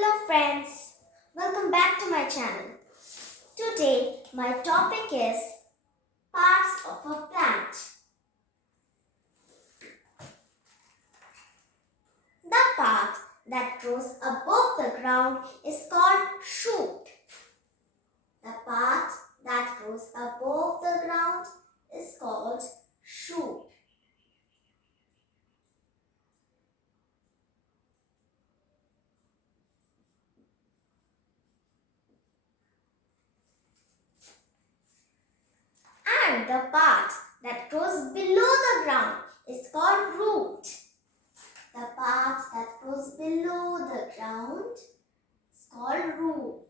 Hello friends, welcome back to my channel. Today my topic is parts of a plant. The part that grows above the ground is called shoot. The part that grows above the ground is called shoot. And the part that grows below the ground is called root. The part that grows below the ground is called root.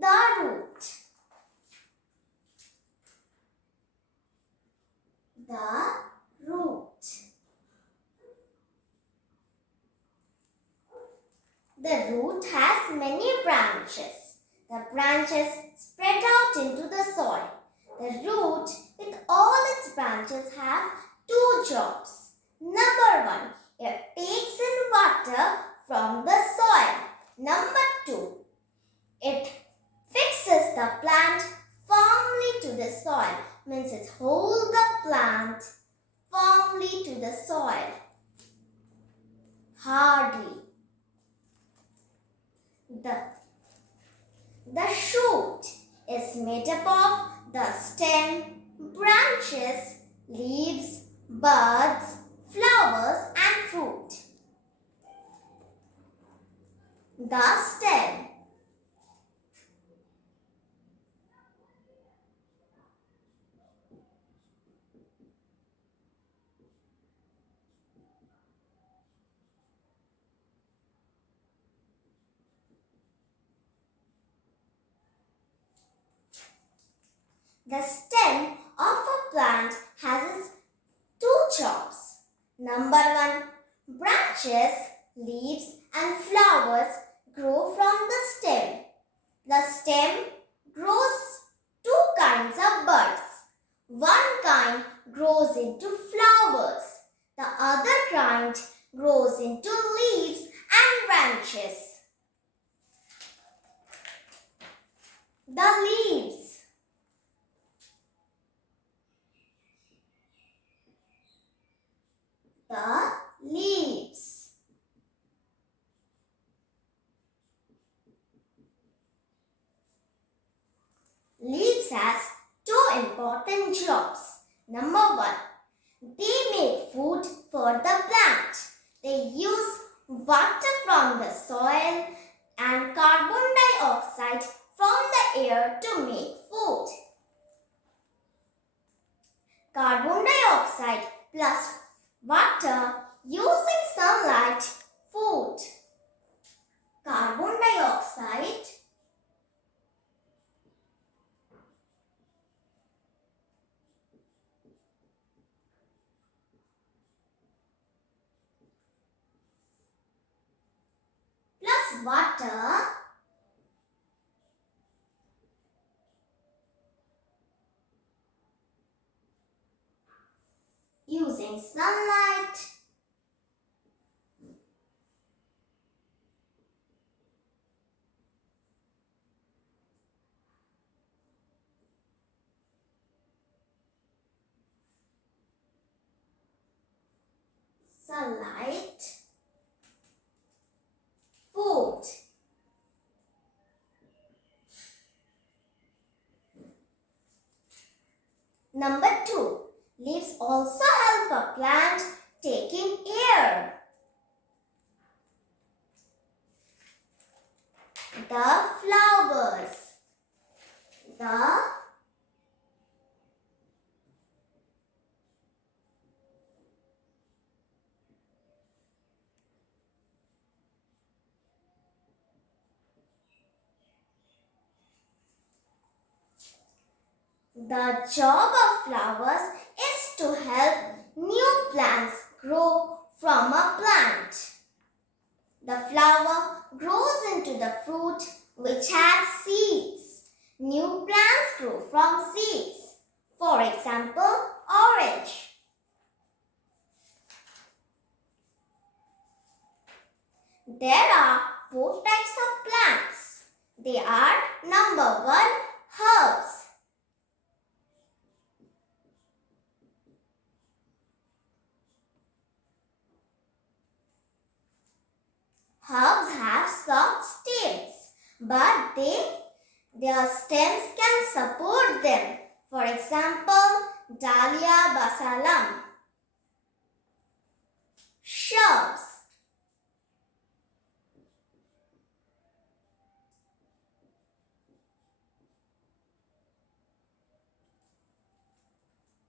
The root. The root. The root has many branches. The branches spread out into the soil. The root with all its branches have two jobs. Number one, it takes in water from the soil. Number two, it fixes the plant firmly to the soil. Means it holds the plant firmly to the soil. Hardly. The shoot is made up of the stem, branches, leaves, buds, flowers and fruit. The stem. The stem of a plant has its two jobs. Number one, branches, leaves and flowers grow from the stem. The stem grows two kinds of buds. One kind grows into flowers. The other kind grows into leaves and branches. The leaves. The leaves. Leaves has two important jobs. Number one, they make food for the plant. They use water from the soil and carbon dioxide from the air to make food. Carbon dioxide plus water using sunlight, food. Carbon dioxide plus water using sunlight, food. Number two, leaves also help a plant taking air. The flowers. The job of flowers is to help new plants grow from a plant. The flower grows into the fruit which has seeds. New plants grow from seeds. For example, orange. There are 4 types of plants. They are number 1, herbs. Herbs have soft stems, but their stems can support them. For example, Dahlia basalam. Shrubs.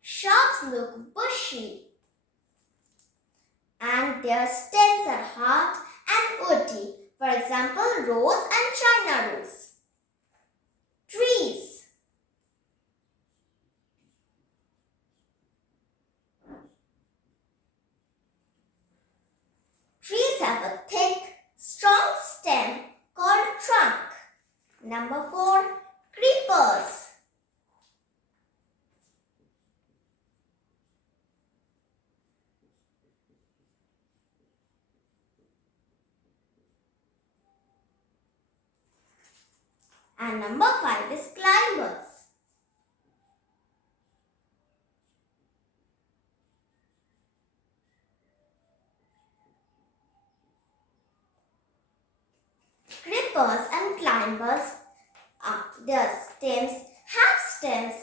Shrubs look bushy and their stems are hard and woody. For example, rose and China rose. Trees. Trees have a thick, strong stem called trunk. Number 4, creepers. And number 5 is climbers. Creepers and climbers, their stems have stems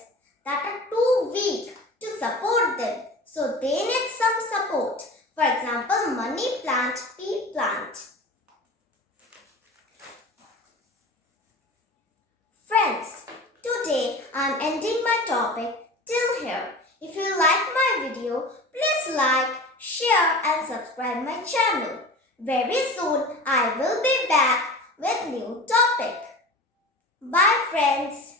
that are too weak to support them. So they need some support. For example, money plant, pea plant. Friends, today I am ending my topic till here. If you like my video, please like, share and subscribe my channel. Very soon I will be back with new topic. Bye friends.